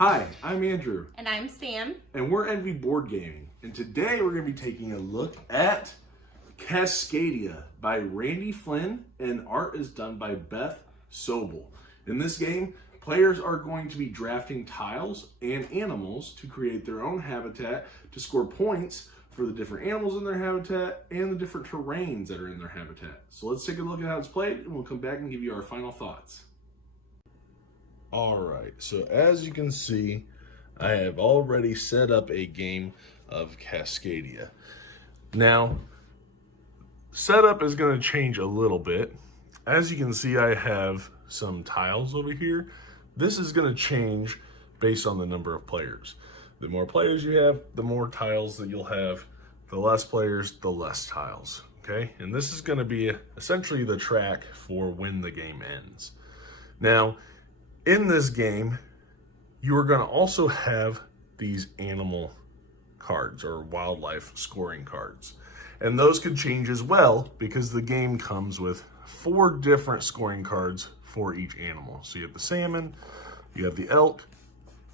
Hi, I'm Andrew. And I'm Sam. And we're Envy Board Gaming. And today we're going to be taking a look at Cascadia by Randy Flynn, and art is done by Beth Sobel. In this game, players are going to be drafting tiles and animals to create their own habitat to score points for the different animals in their habitat and the different terrains that are in their habitat. So let's take a look at how it's played, and we'll come back and give you our final thoughts. Alright, so as you can see, I have already set up a game of Cascadia. Now, setup is going to change a little bit. As you can see, I have some tiles over here. This is going to change based on the number of players. The more players you have, the more tiles that you'll have. The less players, the less tiles. Okay, and this is going to be essentially the track for when the game ends. Now, in this game, you are going to also have these animal cards or wildlife scoring cards. And those could change as well because the game comes with 4 different scoring cards for each animal. So you have the salmon, you have the elk,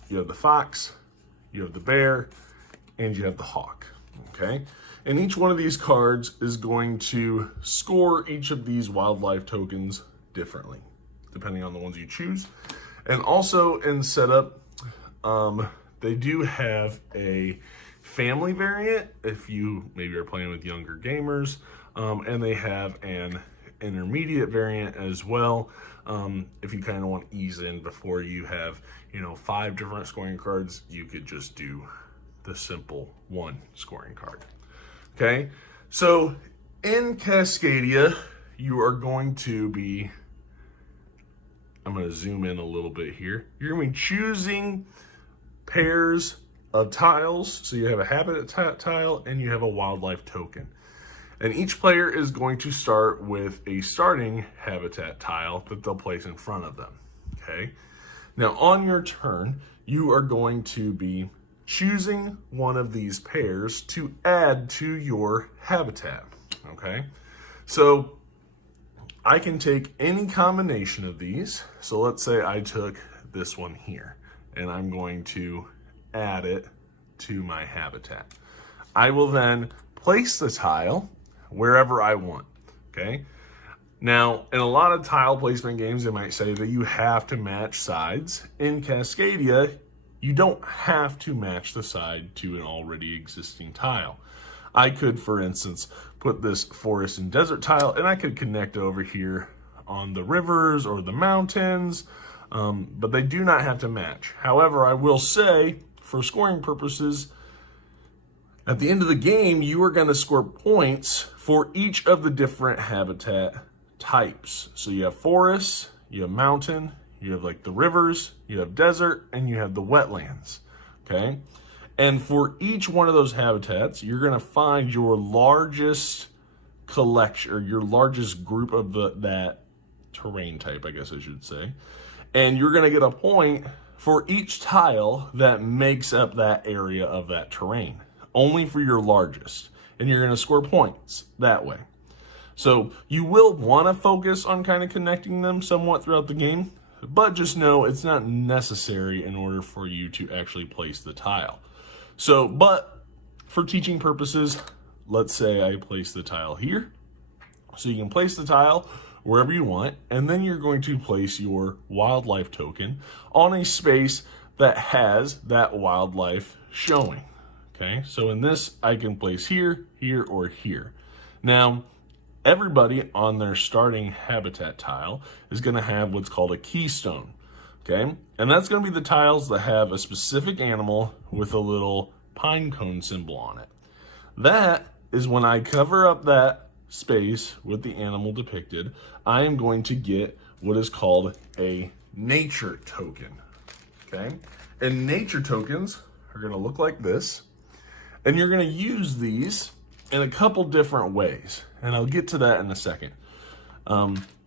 you have the fox, you have the bear, and you have the hawk. Okay? And each one of these cards is going to score each of these wildlife tokens differently, depending on the ones you choose. And also in setup, they do have a family variant if you maybe are playing with younger gamers, and they have an intermediate variant as well if you kind of want to ease in before you have 5 different scoring cards. You could just do the simple 1 scoring card. Okay, so in Cascadia you are going to be, I'm going to zoom in a little bit here. You're going to be choosing pairs of tiles. So you have a habitat tile and you have a wildlife token. And each player is going to start with a starting habitat tile that they'll place in front of them. Okay. Now on your turn, you are going to be choosing one of these pairs to add to your habitat. Okay. So I can take any combination of these. So let's say I took this one here and I'm going to add it to my habitat. I will then place the tile wherever I want, okay? Now, in a lot of tile placement games, they might say that you have to match sides. In Cascadia, you don't have to match the side to an already existing tile. I could, for instance, put this forest and desert tile, and I could connect over here on the rivers or the mountains, but they do not have to match. However, I will say, for scoring purposes, at the end of the game, you are going to score points for each of the different habitat types. So you have forests, you have mountain, you have like the rivers, you have desert, and you have the wetlands, okay? And for each one of those habitats, you're going to find your largest collection, or your largest group of that terrain type, I guess I should say. And you're going to get a point for each tile that makes up that area of that terrain, only for your largest. And you're going to score points that way. So you will want to focus on kind of connecting them somewhat throughout the game, but just know it's not necessary in order for you to actually place the tile. So, but for teaching purposes, let's say I place the tile here. So you can place the tile wherever you want, and then you're going to place your wildlife token on a space that has that wildlife showing. Okay, so in this, I can place here, here, or here. Now, everybody on their starting habitat tile is going to have what's called a keystone. Okay, and that's going to be the tiles that have a specific animal with a little pine cone symbol on it. That is when I cover up that space with the animal depicted, I am going to get what is called a nature token. Okay, and nature tokens are going to look like this, and you're going to use these in a couple different ways, and I'll get to that in a second.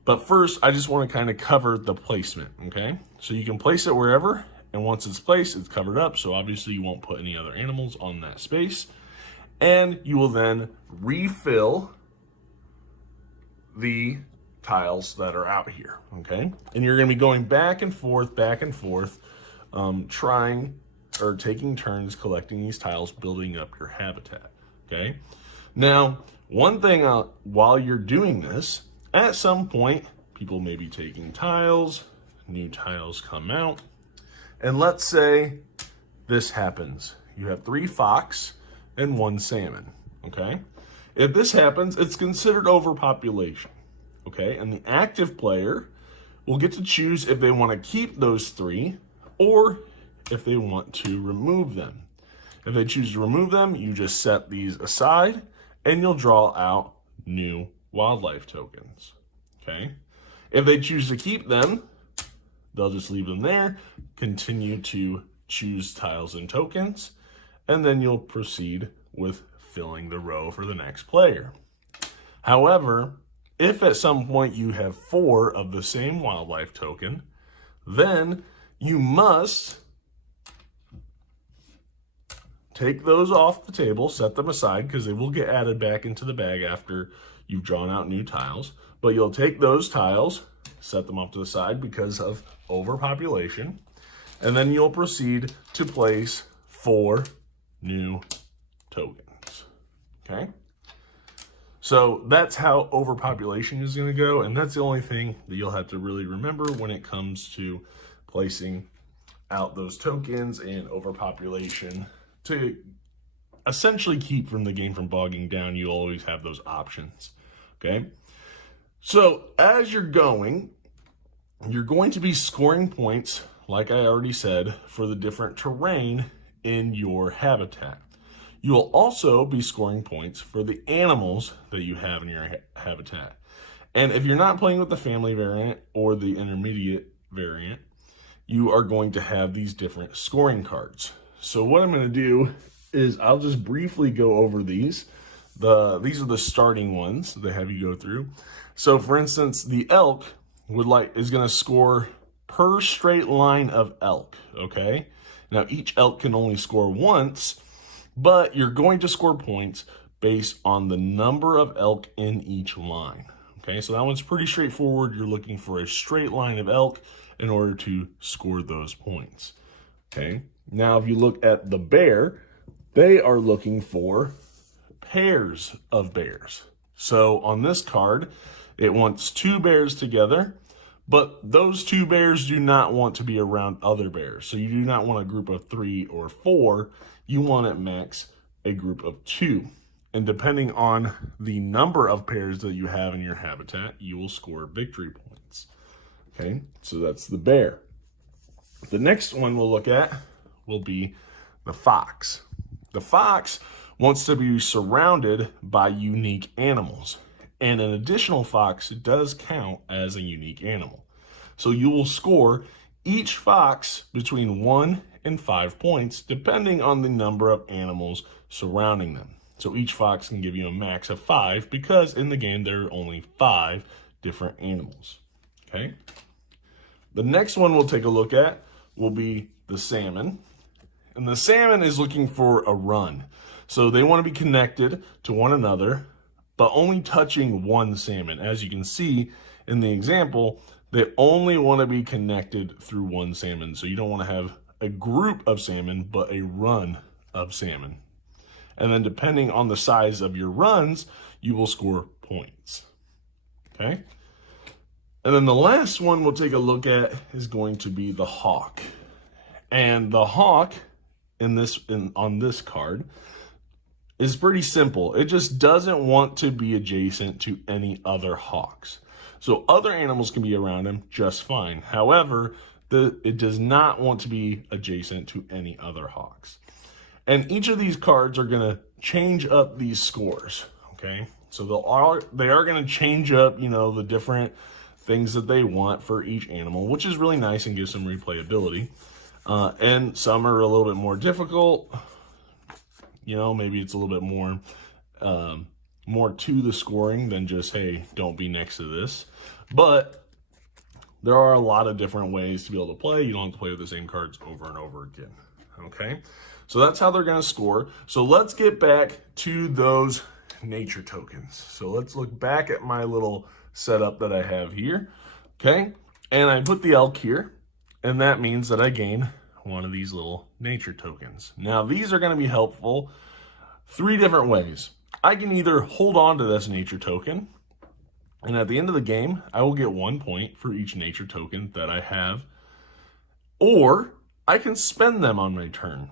But first, I just want to kind of cover the placement, okay? So you can place it wherever, and once it's placed, it's covered up, so obviously you won't put any other animals on that space. And you will then refill the tiles that are out here, okay? And you're going to be going back and forth trying or taking turns collecting these tiles, building up your habitat. Okay. Now, one thing while you're doing this, at some point, people may be taking tiles, new tiles come out, and let's say this happens. You have 3 fox and 1 salmon. Okay. If this happens, it's considered overpopulation. Okay. And the active player will get to choose if they want to keep those 3 or if they want to remove them. If they choose to remove them, you just set these aside and you'll draw out new wildlife tokens. Okay. If they choose to keep them, they'll just leave them there, continue to choose tiles and tokens, and then you'll proceed with filling the row for the next player. However, if at some point you have 4 of the same wildlife token, then you must take those off the table, set them aside because they will get added back into the bag after you've drawn out new tiles. But you'll take those tiles, set them off to the side because of overpopulation, and then you'll proceed to place 4 new tokens. Okay? So that's how overpopulation is going to go, and that's the only thing that you'll have to really remember when it comes to placing out those tokens and overpopulation. To essentially keep from the game from bogging down, you always have those options. Okay? So as you're going to be scoring points, like I already said, for the different terrain in your habitat. You will also be scoring points for the animals that you have in your habitat. And if you're not playing with the family variant or the intermediate variant, you are going to have these different scoring cards. So what I'm going to do is I'll just briefly go over these. These are the starting ones that they have you go through. So for instance, the elk is going to score per straight line of elk, okay? Now each elk can only score once, but you're going to score points based on the number of elk in each line. Okay, so that one's pretty straightforward. You're looking for a straight line of elk in order to score those points. Okay, now if you look at the bear, they are looking for pairs of bears. So on this card, it wants 2 bears together, but those 2 bears do not want to be around other bears. So you do not want a group of 3 or 4. You want at max a group of 2. And depending on the number of pairs that you have in your habitat, you will score victory points. Okay, so that's the bear. The next one we'll look at will be the fox. The fox wants to be surrounded by unique animals. And an additional fox does count as a unique animal. So you will score each fox between 1 and 5 points, depending on the number of animals surrounding them. So each fox can give you a max of 5 because in the game there are only 5 different animals. Okay. The next one we'll take a look at will be the salmon. And the salmon is looking for a run. So they want to be connected to one another, but only touching one salmon. As you can see in the example, they only want to be connected through one salmon. So you don't want to have a group of salmon, but a run of salmon. And then depending on the size of your runs, you will score points. Okay? And then the last one we'll take a look at is going to be the hawk. And the hawk on this card is pretty simple. It just doesn't want to be adjacent to any other hawks. So other animals can be around him just fine. However, it does not want to be adjacent to any other hawks. And each of these cards are going to change up these scores, okay? So they are going to change up, the different things that they want for each animal, which is really nice and gives some replayability. And some are a little bit more difficult. Maybe it's a little bit more to the scoring than just, hey, don't be next to this. But there are a lot of different ways to be able to play. You don't have to play with the same cards over and over again. Okay, so that's how they're going to score. So let's get back to those nature tokens. So let's look back at my little setup that I have here. Okay, and I put the elk here, and that means that I gain one of these little nature tokens. Now, these are going to be helpful 3 different ways. I can either hold on to this nature token, and at the end of the game, I will get 1 point for each nature token that I have, or I can spend them on my turn.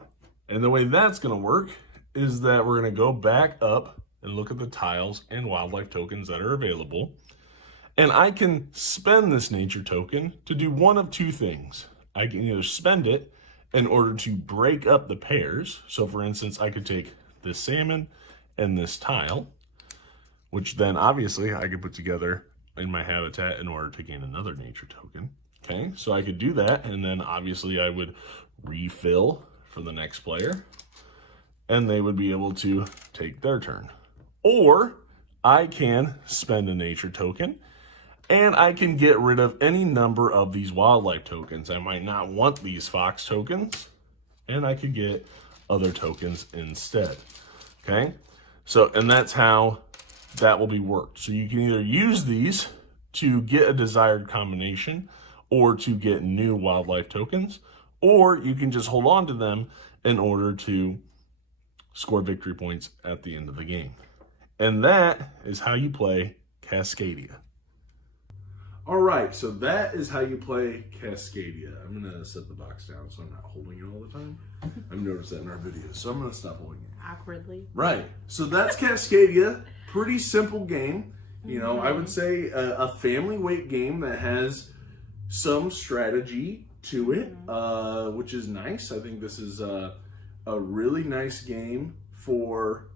And the way that's going to work is that we're going to go back up and look at the tiles and wildlife tokens that are available. And I can spend this nature token to do one of 2 things. I can either spend it in order to break up the pairs. So for instance, I could take this salmon and this tile, which then obviously I could put together in my habitat in order to gain another nature token. Okay, so I could do that, and then obviously I would refill for the next player, and they would be able to take their turn. Or I can spend a nature token, and I can get rid of any number of these wildlife tokens. I might not want these fox tokens, and I could get other tokens instead. Okay, so, and that's how that will be worked. So you can either use these to get a desired combination or to get new wildlife tokens, or you can just hold on to them in order to score victory points at the end of the game. And that is how you play Cascadia. All right, so that is how you play Cascadia. I'm going to set the box down so I'm not holding it all the time. I've noticed that in our videos, so I'm going to stop holding it. Awkwardly. Right, so that's Cascadia. Pretty simple game. You know, I would say a family weight game that has some strategy to it, which is nice. I think this is a really nice game for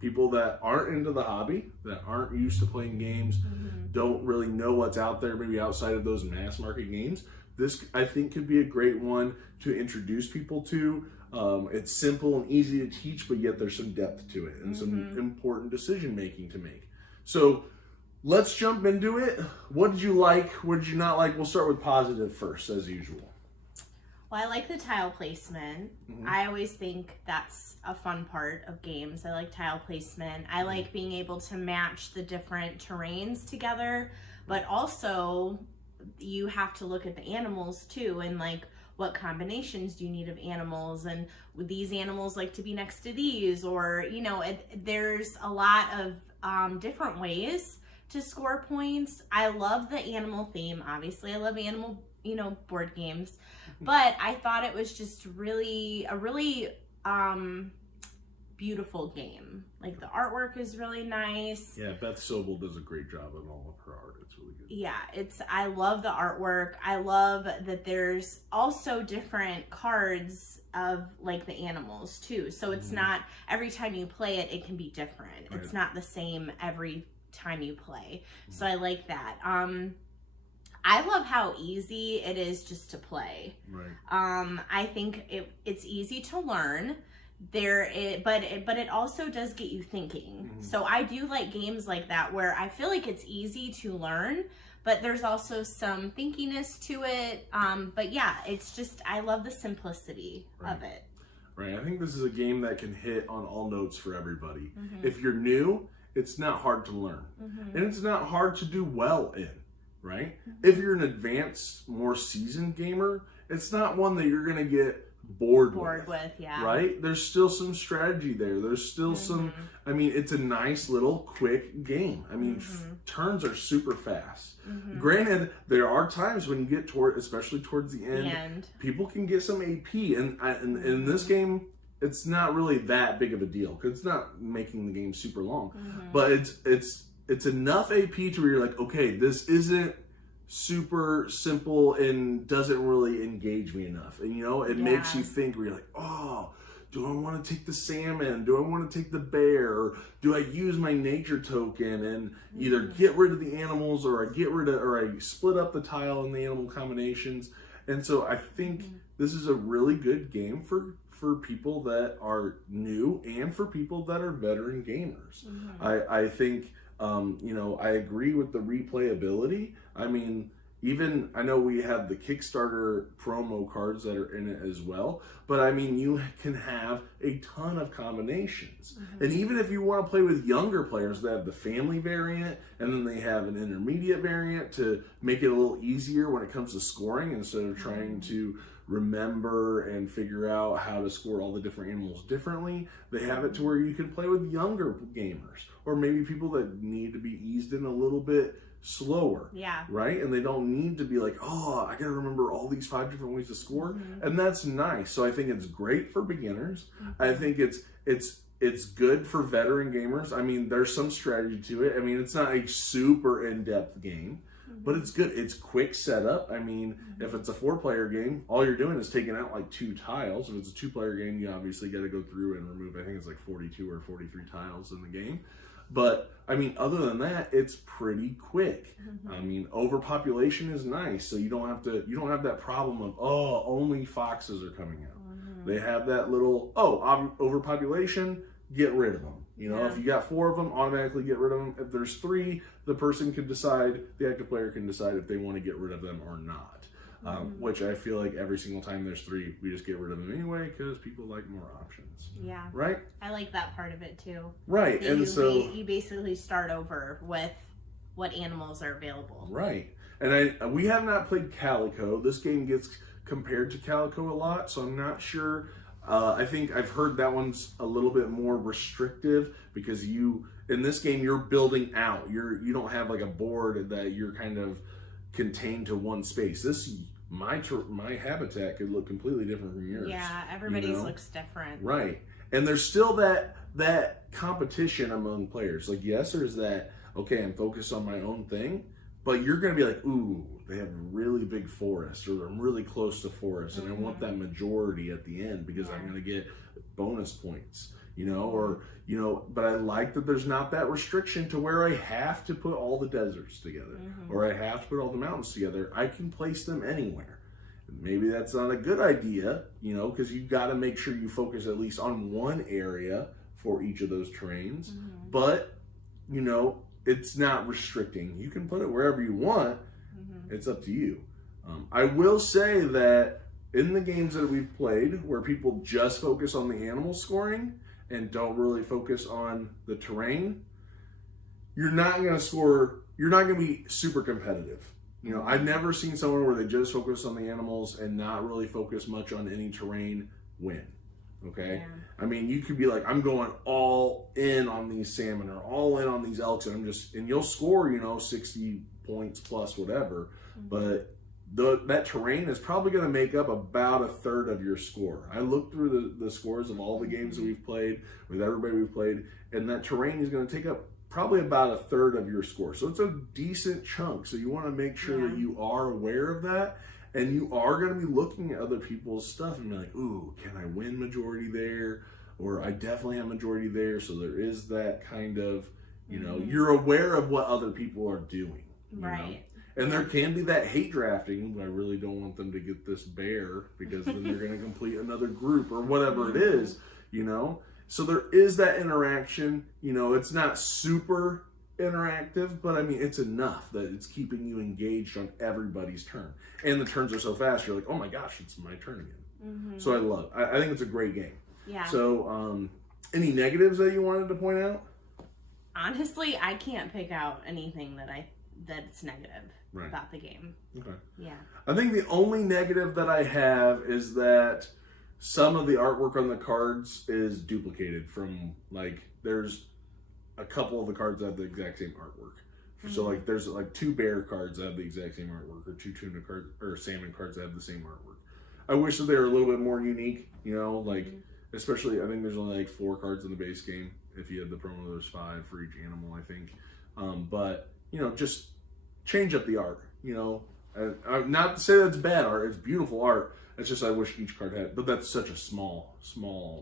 people that aren't into the hobby, that aren't used to playing games, don't really know what's out there, maybe outside of those mass market games. This, I think, could be a great one to introduce people to. It's simple and easy to teach, but yet there's some depth to it and some important decision making to make. So let's jump into it. What did you like? What did you not like? We'll start with positive first, as usual. Well, I like the tile placement. I always think that's a fun part of games. I like tile placement. I like being able to match the different terrains together, but also you have to look at the animals too, and like what combinations do you need of animals, and would these animals like to be next to these, or you know, there's a lot of different ways to score points. I love the animal theme. Obviously, I love animal, you know, board games, but I thought it was just really a really beautiful game. Like the artwork is really nice. Yeah, Beth Sobel does a great job on all of her art. It's really good. Yeah, I love the artwork. I love that there's also different cards of like the animals too. So it's not every time you play it, it can be different. Right. It's not the same every time you play. So I like that. I love how easy it is just to play. Right. I think it's easy to learn. But it also does get you thinking. So I do like games like that where I feel like it's easy to learn, but there's also some thinkiness to it. But yeah, it's just, I love the simplicity of it. Right. I think this is a game that can hit on all notes for everybody. If you're new, it's not hard to learn, and it's not hard to do well in. Right? If you're an advanced, more seasoned gamer, it's not one that you're going to get bored with, yeah. Right? There's still some strategy there. There's still some, I mean, it's a nice little quick game. I mean, turns are super fast. Granted, there are times when you get toward, especially towards the end, people can get some AP, and in this game, it's not really that big of a deal because it's not making the game super long, but it's enough AP to where you're like, okay, this isn't super simple and doesn't really engage me enough. And you know, it makes you think where you're like, oh, do I want to take the salmon? Do I want to take the bear? Or do I use my nature token and either get rid of the animals, or I split up the tile and the animal combinations? And so I think this is a really good game for people that are new and for people that are veteran gamers. I think you know, I agree with the replayability. I mean, even, I know we have the Kickstarter promo cards that are in it as well, but I mean, you can have a ton of combinations. And even if you want to play with younger players, they have the family variant, and then they have an intermediate variant to make it a little easier when it comes to scoring, instead of trying to remember and figure out how to score all the different animals differently. They have it to where you can play with younger gamers, or maybe people that need to be eased in a little bit slower. Yeah. Right? And they don't need to be like, oh, I gotta remember all these 5 different ways to score. And that's nice. So I think it's great for beginners. I think it's good for veteran gamers. I mean, there's some strategy to it. I mean, it's not a super in-depth game, but it's good. It's quick setup. I mean, if it's a 4-player game, all you're doing is taking out like 2 tiles. If it's a 2-player game, you obviously got to go through and remove, I think it's like 42 or 43 tiles in the game. But I mean, other than that, it's pretty quick. I mean, overpopulation is nice, so you don't have that problem of, oh, only foxes are coming out. They have that little, overpopulation, get rid of them. You know, if you got 4 of them, automatically get rid of them. If there's 3, the person can decide, the active player can decide if they want to get rid of them or not. Which I feel like every single time there's 3, we just get rid of them anyway because people like more options. Yeah. Right? I like that part of it too. Right. That and you basically start over with what animals are available. Right. And we have not played Calico. This game gets compared to Calico a lot, so I'm not sure. I think I've heard that one's a little bit more restrictive because in this game you're building out. You don't have like a board that you're kind of contained to one space. My habitat could look completely different from yours. Yeah, everybody's looks different. Right. And there's still that competition among players. Like, yes, there's that, okay, I'm focused on my own thing, but you're going to be like, ooh, they have a really big forest, or I'm really close to forest, and I want that majority at the end because I'm going to get bonus points, but I like that there's not that restriction to where I have to put all the deserts together, or I have to put all the mountains together. I can place them anywhere. Maybe that's not a good idea, because you've got to make sure you focus at least on one area for each of those terrains, but, it's not restricting. You can put it wherever you want. It's up to you. I will say that in the games that we've played where people just focus on the animal scoring and don't really focus on the terrain, you're not going to be super competitive. I've never seen someone where they just focus on the animals and not really focus much on any terrain win. Okay. Yeah. I mean, you could be like, I'm going all in on these salmon or all in on these elks, and you'll score, 60 points plus whatever, but that terrain is probably going to make up about a third of your score. I looked through the scores of all the games that we've played with everybody we've played, and that terrain is going to take up probably about a third of your score. So it's a decent chunk. So you want to make sure that you are aware of that. And you are going to be looking at other people's stuff and be like, ooh, can I win majority there? Or I definitely have majority there. So there is that kind of, you're aware of what other people are doing. Right. And there can be that hate drafting. I really don't want them to get this bear because then they're going to complete another group or whatever it is, So there is that interaction. It's not super interactive, but I mean, it's enough that it's keeping you engaged on everybody's turn. And the turns are so fast, you're like, oh my gosh, it's my turn again. So I think it's a great game. Yeah. So, any negatives that you wanted to point out? Honestly, I can't pick out anything that's negative about the game. Okay. Yeah. I think the only negative that I have is that some of the artwork on the cards is duplicated from, there's a couple of the cards that have the exact same artwork. So there's 2 bear cards that have the exact same artwork, or 2 tuna cards or salmon cards that have the same artwork. I wish that they were a little bit more unique, especially I think there's only 4 cards in the base game. If you had the promo, there's 5 for each animal, I think. But just change up the art. Not to say that's bad art; it's beautiful art. It's just I wish each card had, but that's such a small.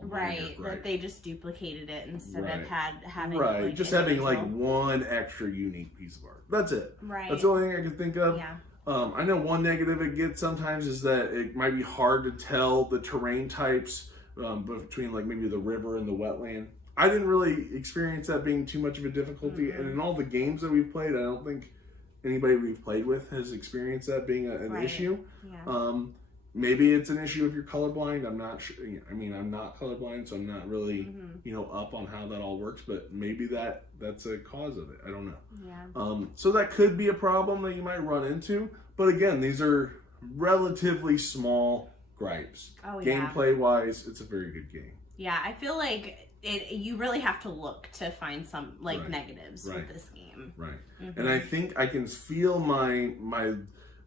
Right. That they just duplicated it instead of having just having one extra unique piece of art. That's it. Right. That's the only thing I can think of. Yeah. I know one negative it gets sometimes is that it might be hard to tell the terrain types between maybe the river and the wetland. I didn't really experience that being too much of a difficulty, and in all the games that we've played, I don't think anybody we've played with has experienced that being an issue. Yeah. Maybe it's an issue if you're colorblind. I'm not sure. I mean, I'm not colorblind, so I'm not really, up on how that all works. But maybe that's a cause of it. I don't know. Yeah. So that could be a problem that you might run into. But again, these are relatively small gripes. Oh, yeah. Gameplay wise, it's a very good game. Yeah, I feel like you really have to look to find some Right. negatives Right. with this game. Right. Mhm. And I think I can feel my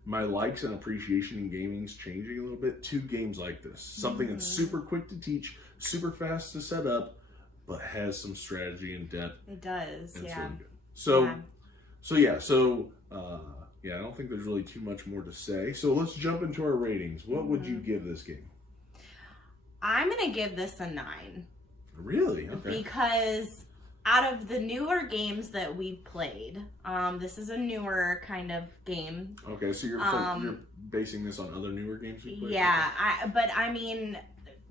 likes and appreciation in gaming's changing a little bit to games like this. Something that's super quick to teach, super fast to set up, but has some strategy and depth. It does, And yeah. I don't think there's really too much more to say. So let's jump into our ratings. What would you give this game? I'm going to give this a 9. Really? Okay. Because out of the newer games that we've played, this is a newer kind of game. Okay, so you're basing this on other newer games we played? Yeah, but I mean,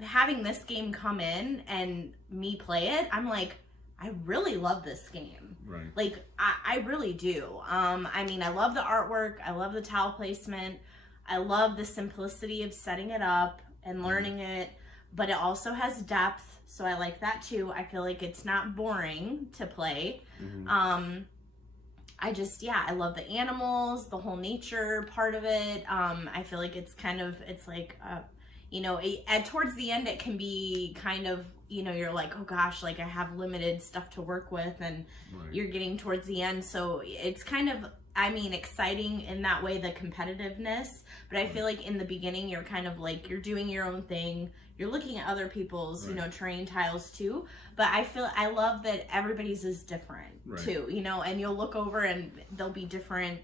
having this game come in and me play it, I'm like, I really love this game. Right. Like, I really do. I mean, I love the artwork. I love the tile placement. I love the simplicity of setting it up and learning it, but it also has depth, so I like that too. I feel like it's not boring to play. Mm-hmm. I love the animals, the whole nature part of it. I feel like it's like, towards the end it can be kind of, you're like, oh gosh, like I have limited stuff to work with, and you're getting towards the end. So it's kind of, exciting in that way, the competitiveness. But I feel like in the beginning, you're kind of like, you're doing your own thing. You're looking at other people's, terrain tiles too. But I love that everybody's is different too, and you'll look over and they'll be different.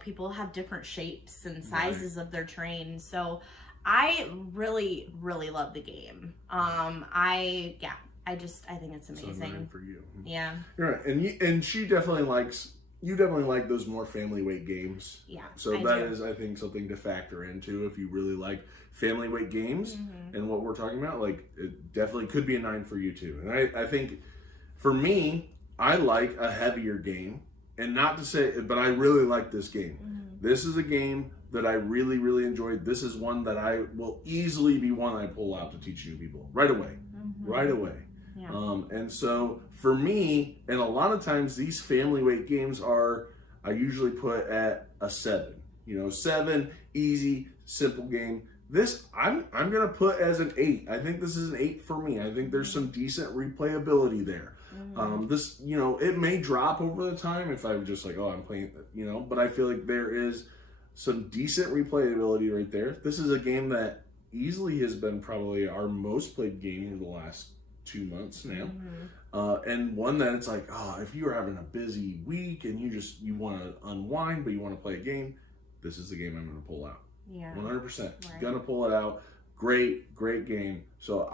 People have different shapes and sizes of their terrain. So I really, really love the game. I think it's amazing. So 9 for you. Yeah. You're right. And you definitely like those more family weight games. Yeah. So that is, I think, something to factor into if you really like family weight games and what we're talking about. Like, it definitely could be a 9 for you too. And I think for me, I like a heavier game, and not to say, but I really like this game. This is a game that I really, really enjoyed. This is one that I will easily be one I pull out to teach new people right away. Right away. Yeah. And so for me, and a lot of times these family weight games I usually put at a 7. 7, easy, simple game. This I'm gonna put as an 8. I think this is an 8 for me. I think there's some decent replayability there. This, it may drop over the time if I'm just like, oh, I'm playing, but I feel like there is some decent replayability right there. This is a game that easily has been probably our most played game in the last 2 months now. And one that it's like, if you're having a busy week and you want to unwind, but you want to play a game, this is the game I'm going to pull out. Yeah. 100%. Gonna pull it out. Great game. So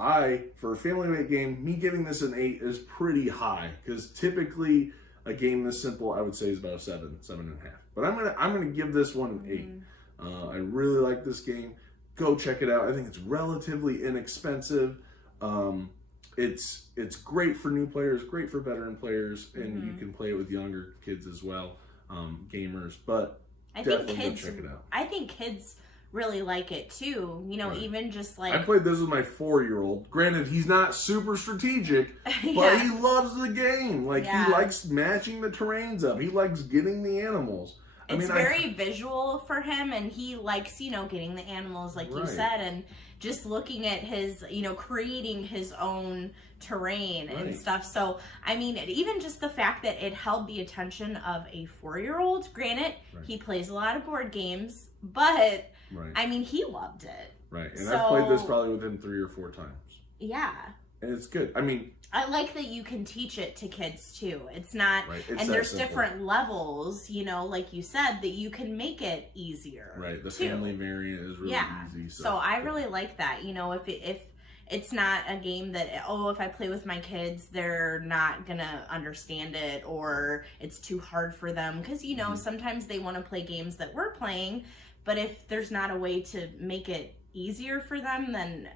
for a family weight game, me giving this an 8 is pretty high, because typically a game this simple I would say is about a 7.5. But I'm gonna give this one an 8. I really like this game. Go check it out. I think it's relatively inexpensive. It's great for new players, great for veteran players, and you can play it with younger kids as well, gamers. But I definitely think kids, go check it out. I think kids really like it too. Even just like, I played this with my 4-year-old. Granted, he's not super strategic, but he loves the game. Like, he likes matching the terrains up. He likes getting the animals. It's very visual for him, and he likes, getting the animals, like you said, and just looking at his, creating his own terrain and stuff. So, even just the fact that it held the attention of a 4-year-old, granted, he plays a lot of board games, but, he loved it. Right, and I've played this probably with him 3 or 4 times. Yeah. And it's good. I like that you can teach it to kids too. It's not, it's and there's simple. different levels, like you said, that you can make it easier. Right, the too. family variant is really easy. So I really like that. If it's not a game that, if I play with my kids, they're not gonna understand it, or it's too hard for them. Because, sometimes they want to play games that we're playing, but if there's not a way to make it easier for them, then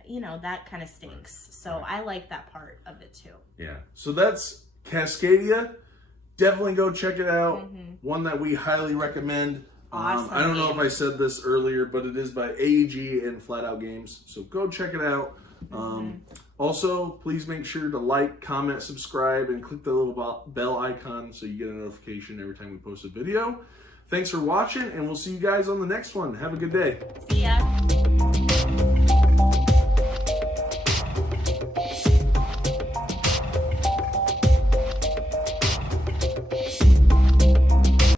that kind of stinks. So I like that part of it too. Yeah, so that's Cascadia. Definitely go check it out. One that we highly recommend. Awesome I don't know game. if I said this earlier, but it is by AEG and Flat Out Games, so go check it out. Also, please make sure to like, comment, subscribe, and click the little bell icon so you get a notification every time we post a video. Thanks for watching, and we'll see you guys on the next one. Have a good day. See ya.